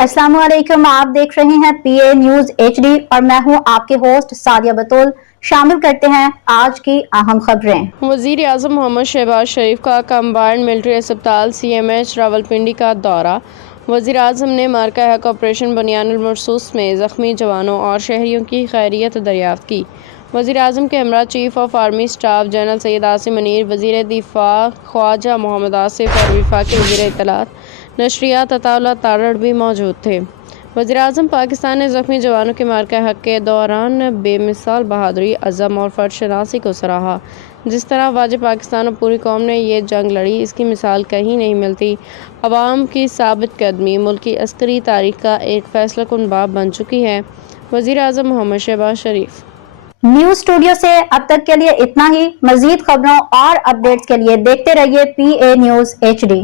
अस्सलाम वालेकुम, आप देख रहे हैं PA न्यूज HD और मैं हूं आपके होस्ट सादिया बतूल। शामिल करते हैं आज की अहम खबरें। वज़ीर आज़म मोहम्मद शहबाज शरीफ का कंबाइंड मिलिट्री अस्पताल CMH रावलपिंडी का दौरा। वज़ीर आज़म ने मार्का हक ऑपरेशन बुनियानुल मरसूस में ज़ख्मी जवानों और शहरियों की खैरियत दरियाफ्त की। वज़ीर आज़म के हमरा chief of army staff general Syed Asim Munir, वज़ीर दिफा ख्वाजा मोहम्मद आसिफ और वफाकी वज़ीर इत्तलात नशरियात अताउल्लाह तारड़ भी मौजूद थे। वज़ीर आज़म पाकिस्तान ने ज़ख्मी जवानों के मार्का हक के दौरान बेमिसाल बहादुरी, अज़म और फ़र्द शनासी को सराहा। जिस तरह वाज पाकिस्तान और पूरी कौम ने ये जंग लड़ी, इसकी मिसाल कहीं नहीं मिलती। अवाम की साबित कदमी मुल्क की अस्करी तारीख का एक फैसला कुन बाब बन चुकी है। वज़ीर आज़म मोहम्मद शहबाज शरीफ। न्यूज स्टूडियो से अब तक के लिए इतना ही। मजीद खबरों और अपडेट्स के लिए देखते रहिए PA न्यूज HD।